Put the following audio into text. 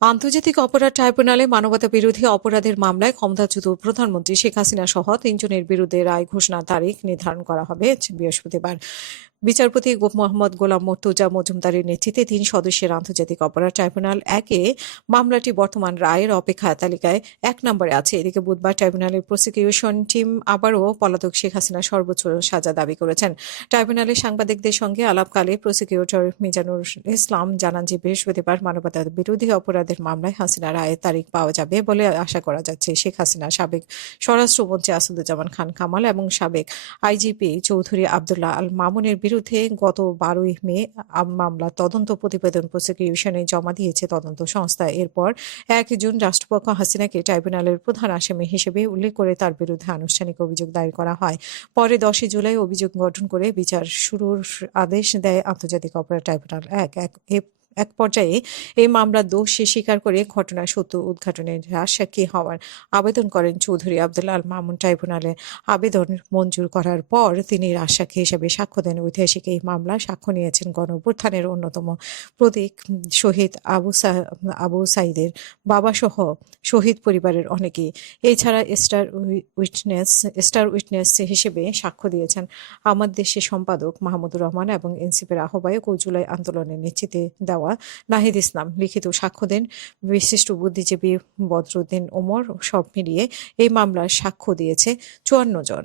আন্তর্জাতিক অপরাধ ট্রাইব্যুনালে মানবতা বিরোধী অপরাধের মামলায় ক্ষমতাচ্যুত প্রধানমন্ত্রী শেখ হাসিনা সহ তিনজনের বিরুদ্ধে রায় ঘোষণার তারিখ নির্ধারণ করা হবে বৃহস্পতিবার। বিচারপতি মোহাম্মদ গোলাম মর্তুজা মজুমদারের নেতৃত্বে ৩ সদস্যের আন্তর্জাতিক অপরাধ ট্রাইব্যুনাল একে মামলাটি বর্তমান রায়ের অপেক্ষা তালিকায় ১ নম্বরে আছে। এদিকে বুধবার ট্রাইব্যুনালের প্রসিকিউশন টিম আবারও পলাতক শেখ হাসিনার সর্বোচ্চ সাজা দাবি করেছেন। ট্রাইব্যুনালে সাংবাদিকদের সঙ্গে আলাপকালে প্রসিকিউটর মিজানুর ইসলাম জানান যে বৃহস্পতিবার মানবতা বিরোধী অপরাধের মামলায় হাসিনা রায়ের তারিখ পাওয়া যাবে বলে আশা করা যাচ্ছে। শেখ হাসিনা সাবেক স্বরাষ্ট্রমন্ত্রী আসাদুজ্জামান খান কামাল এবং সাবেক আইজিপি চৌধুরী আবদুল্লাহ আল মামুনের বিরুদ্ধে গত ১২ মে মামলার তদন্ত প্রতিবেদন প্রসিকিউশনে জমা দিয়েছে তদন্ত সংস্থা। এরপর ১ জুন রাষ্ট্রপক্ষ হাসিনাকে ট্রাইব্যুনালের প্রধান আসামি হিসেবে উল্লেখ করে তার বিরুদ্ধে আনুষ্ঠানিক অভিযোগ দায়ের করা হয়। পরে ১০ জুলাই অভিযোগ গঠন করে বিচার শুরুর আদেশ দেয় আন্তর্জাতিক অপরাধ ট্রাইব্যুনাল এক পর্যায়ে এই মামলার দোষ স্বীকার করে ঘটনার সত্য উদ্ঘাটনের সাক্ষী হওয়ার আবেদন করেন চৌধুরী আবদুল্লাহ আল মামুন। ট্রাইব্যুনালে আবেদন মঞ্জুর করার পর তিনি রাজসাক্ষী হিসেবে সাক্ষ্য দেন। ঐতিহাসিক এই মামলায় সাক্ষ্য নিয়েছেন গণঅভ্যুত্থানের অন্যতম প্রতীক শহীদ আবু সাইদের বাবাসহ শহীদ পরিবারের অনেকেই। এছাড়া স্টার উইটনেস হিসেবে সাক্ষ্য দিয়েছেন আমার দেশের সম্পাদক মাহমুদুর রহমান এবং এনসিপির আহ্বায়ক ও জুলাই আন্দোলনের নেতৃত্বে দেওয়া নাহিদ ইসলাম। লিখিত সাক্ষ্য দেন বিশিষ্ট বুদ্ধিজীবী বদরুদ্দিন ওমর। সব মিলিয়ে এই মামলার সাক্ষ্য দিয়েছে ৫৪ জন।